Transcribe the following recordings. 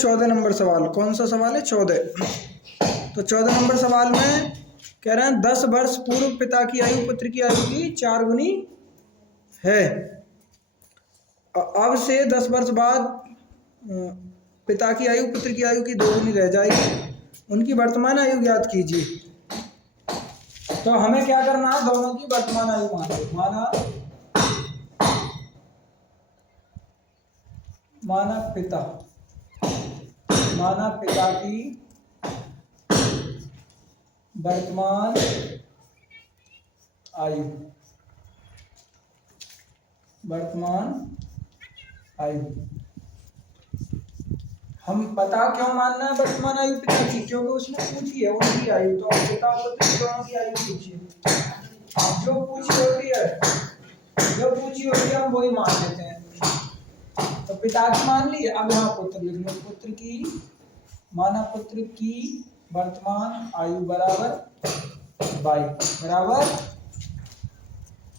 14 number सवाल। कौन सा सवाल है? 14। तो 14 नंबर सवाल में कह रहे हैं 10 वर्ष पूर्व पिता की आयु पुत्र की आयु की 4 गुनी है। अब से 10 वर्ष बाद पिता की आयु पुत्र की आयु की 2 गुनी रह जाएगी। उनकी वर्तमान आयु ज्ञात कीजिए। तो हमें क्या करना है? दोनों की वर्तमान आयु माना पिता की वर्तमान आयु हम पता क्यों मानना है वर्तमान आयु पिता की? क्योंकि उसने पूछी है उनकी आयु। तो अब पिता पुत्र दोनों की आयु पूछिए। जो पूछी होती है हम वही मान लेते हैं। तो पिता की मान ली, अब यहाँ पुत्र लिख लो। पुत्र की वर्तमान आयु बराबर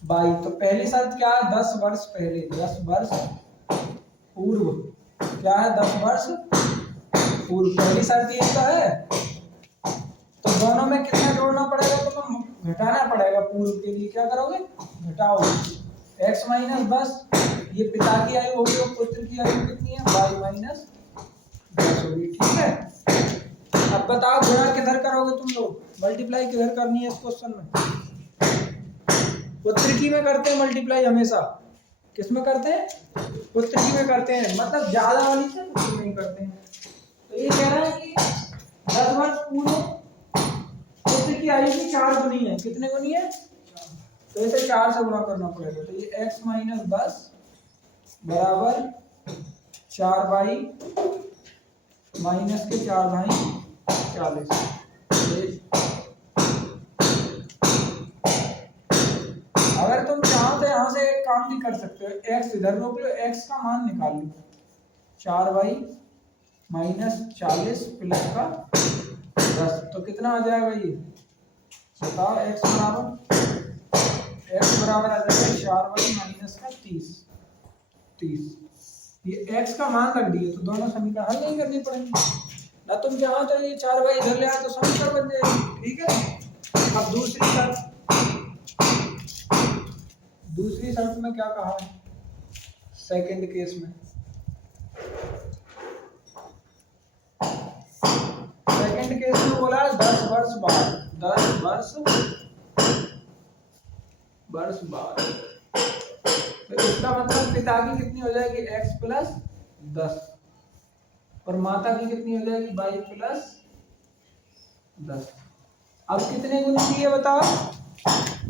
22। तो पहली शर्त क्या है? 10 वर्ष पहले, 10 वर्ष पूर्व। क्या है? 10 वर्ष पूर्व। पहली शर्त ये तो है। तो दोनों में कितना जोड़ना पड़ेगा? तो घटाना पड़ेगा। पूर्व के लिए क्या करोगे? घटाओगे। x माइनस 10, ये पिता की आयु होगी और पुत्र की आयु कितनी है? y माइनस 10 होगी। ठीक है। अब बताओ गुणा किधर करोगे तुम लोग? मल्टीप्लाई किधर करनी है इस क्वेश्चन में? पुत्र की में करते हैं मल्टीप्लाई हमेशा। किस में करते हैं? पुत्र की में करते हैं। मतलब ज्यादा वाली से पुत्र में करते हैं। तो ये कह रहा है कि 10 वर्ष पूर्व पुत्र की आयु की 4 गुनी है। कितने गुनी है? तो इसे 4 से गुणा करना पड़ेगा। तो ये x माइनस 10 बराबर 4/, माइनस के 4/40। अगर तुम चाहो तो यहाँ से एक काम भी कर सकते हो। x इधर रोक लो, x का मान निकाल लो। 4/, माइनस 40 प्लस का 10। तो कितना आ जाएगा ये? बताओ। x बराबर आ जाएगा 4/, माइनस का 30। ये x का मान रख दिए तो दोनों समीकरण हल नहीं करनी पड़ेंगे ना। तुम चाहो तो ये 4/, इधर ले आए तो समीकरण बन जाएगी। ठीक है। अब दूसरी शर्त में क्या कहा है? सेकंड केस में बोला 10 वर्ष बाद। तो इसका मतलब पिता की कितनी हो जाएगी? x प्लस 10 और माता की कितनी हो जाएगी? y plus 10। अब कितने गुनी की है बताओ?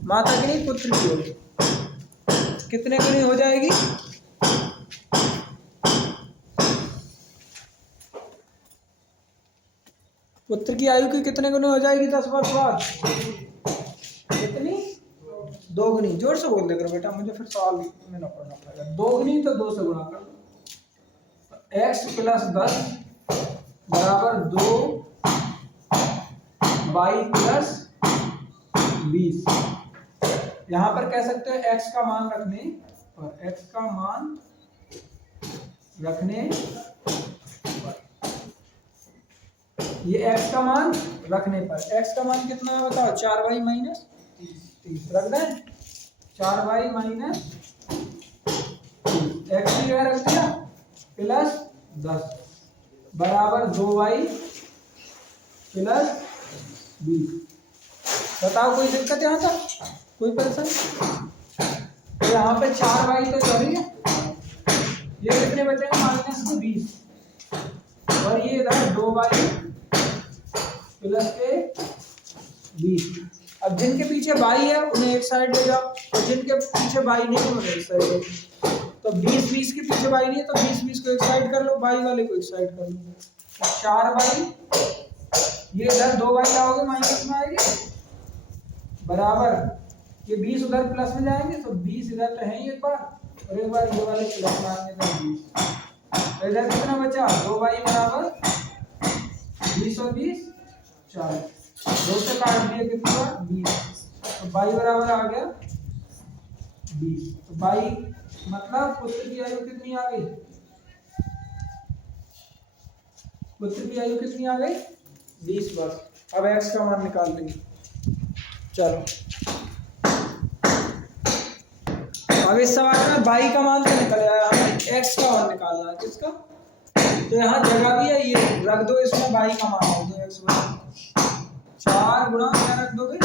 माता की नहीं, पुत्र की होगी। कितने गुनी हो जाएगी? पुत्र की आयु की कितने गुनी हो जाएगी 10 वर्ष बाद? कितनी? 2 गुनी। जोर से बोल दे करो बेटा, मुझे फिर सवाल में ना पढ़ना पड़ेगा। 2 गुनी तो 2 से गुणा कर लो। x प्लस 10 बराबर 2, y प्लस 20। यहाँ पर कह सकते हो x का मान रखने पर x का मान कितना है बताओ? 4/, माइनस 30 रख दें। 4/, माइनस 30 x की रख दिया प्लस 10 बराबर 2y प्लस 20। बताओ कोई दिक्कत यहाँ तक? कोई परेशानी? तो यहाँ पे 4y तो चल है, ये कितने बचेंगे? माइनस के 20 और ये इधर 2y प्लस के 20। अब जिनके पीछे y है उन्हें एक साइड ले जाओ और जिनके पीछे y नहीं है उन्हें एक साइड ले जाओ। तो 20 के पीछे y नहीं है तो 20 को एक साइड कर लो, y वाले को एक साइड कर लो। 4y, ये इधर 2y लाओगे माइनस में आएगी बराबर ये 20 उधर प्लस में जाएंगे तो 20 इधर तो है ही एक बार और एक बार ये वाले प्लस में आएंगे तो 20। तो इधर कितना बचा? 2y बराबर 20 और 20 40। 2 से काट दिए कितना? 20। तो y बराबर आ गया 20। तो y मतलब पुत्र की आयु कितनी आ गई? पुत्र की आयु कितनी आ गई? 20 वर्ष। अब x का मान निकाल लेंगे। चलो अब इस सवाल में y का मान तो निकल आया, हमें x का मान निकालना है। किसका? तो यहाँ जगह भी है, ये रख दो, इसमें y का मान रख दो। x बराबर 4 गुणा क्या रख दोगे?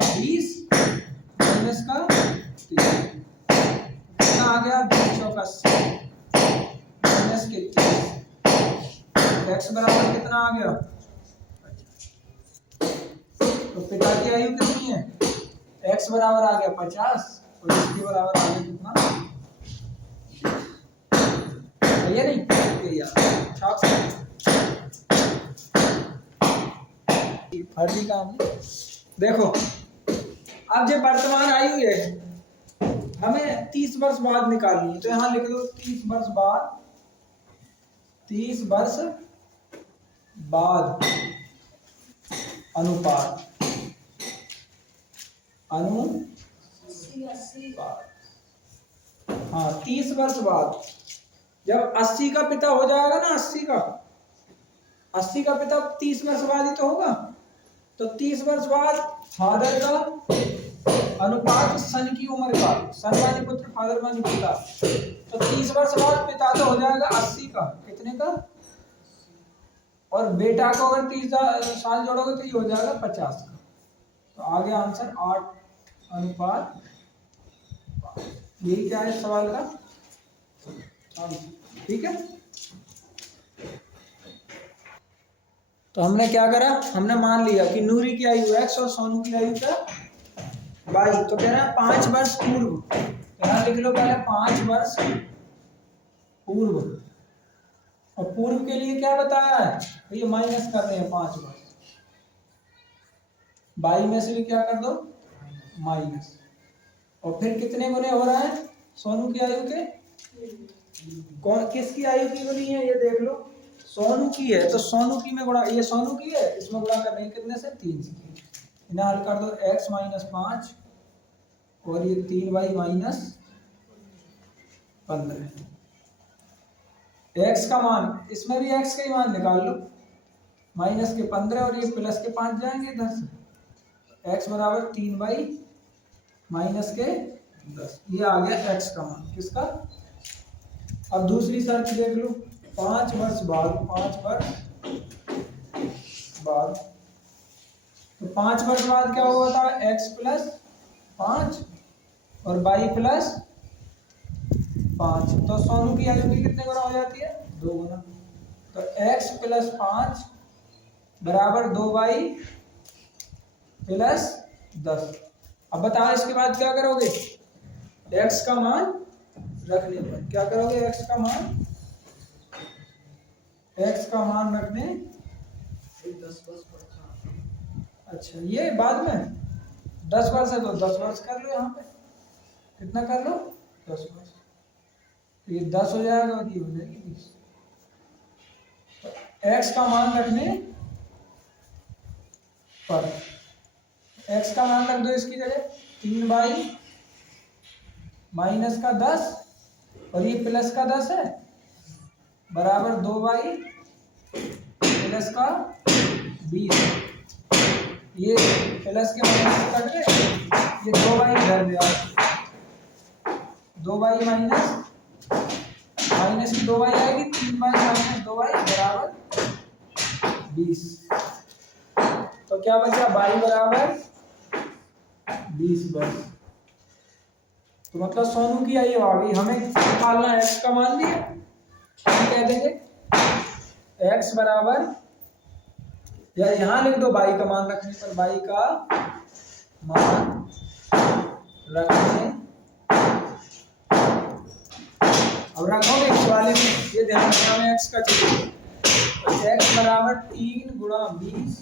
20 माइनस का 3 कितना आ गया? 20 चौक 80 माइनस के 30। x बराबर कितना आ गया? तो पिता की आयु कितनी है? x बराबर आ गया 50 और इसके बराबर आ गया कितना? ये नहीं यार छाप फर्जी काम। देखो अब जो वर्तमान आयु है हमें 30 वर्ष बाद निकालनी है, तो यहाँ लिख दो 30 वर्ष बाद, 30 वर्ष बाद अनुपात हाँ 30 वर्ष बाद जब 80 का पिता हो जाएगा ना, 80 का पिता 30 वर्ष बाद ही तो होगा। तो 30 वर्ष बाद फादर का अनुपात सन की उम्र का, सन मानी पुत्र, फादर मानी पिता। तो 30 वर्ष बाद पिता तो हो जाएगा 80 का, कितने का? और बेटा को अगर 30 साल जोड़ोगे तो ये हो जाएगा 50 का। तो आ गया आंसर 8 अनुपात। यही क्या है सवाल का? ठीक है। तो हमने क्या करा? हमने मान लिया कि नूरी की आयु x और सोनू की आयु क्या? y। तो कह रहा है 5 वर्ष पूर्व, यहाँ लिख लो पहले 5 वर्ष पूर्व। और पूर्व के लिए क्या बताया है? तो ये माइनस कर रहे हैं 5 वर्ष, y में से भी क्या कर दो? माइनस। और फिर कितने गुने हो रहा है सोनू की आयु के? कौन किसकी आयु की गुनी है ये देख लो। सोनू की है तो सोनू की में गुणा, ये सोनू की है, इसमें गुणा करने कितने से? 3 से। इन्हें हल कर दो x माइनस 5 और ये 3y माइनस 15। x का मान, इसमें भी x का ही मान निकाल लो, माइनस के 15 और ये प्लस के 5 जाएंगे इधर से। x बराबर 3y माइनस के 10। ये आ गया x का मान। किसका? अब दूसरी शर्त देख लो, 5 वर्ष बाद, 5 वर्ष बाद। तो 5 वर्ष बाद क्या हुआ था? x प्लस 5 और y प्लस 5। तो सोनू की आयु की कितने गुना हो जाती है? 2 गुना। तो x प्लस 5 बराबर 2y प्लस 10। अब बताओ इसके बाद क्या करोगे? x का मान रखने पर क्या करोगे? x का मान रखने 10 वर्ष। अच्छा ये बाद में 10 वर्ष है तो 10 वर्ष कर लो, यहाँ पे कितना कर लो? 10 वर्ष। तो ये 10 हो जाएगा और ये हो जाएगी 20। तो x का मान रखने पर x का मान रख दो इसकी जगह 3y माइनस का 10 और ये प्लस का 10 है बराबर 2y प्लस का 20। ये प्लस के माइनस कट गए, ये 2y इधर दिया, 2y माइनस की 2y आएगी, 3y माइनस 2y बराबर 20। तो क्या बचा? y बराबर 20 वर्ष। तो मतलब सोनू की आयु आ गई। हमें निकालना x का मान दिया, हम कह देंगे x बराबर, या यहाँ लिख दो y का मान रखने पर, y का मान रखने। अब रखोगे इस वाले में, ये ध्यान रखना है x का चाहिए। तो x बराबर 3 गुणा 20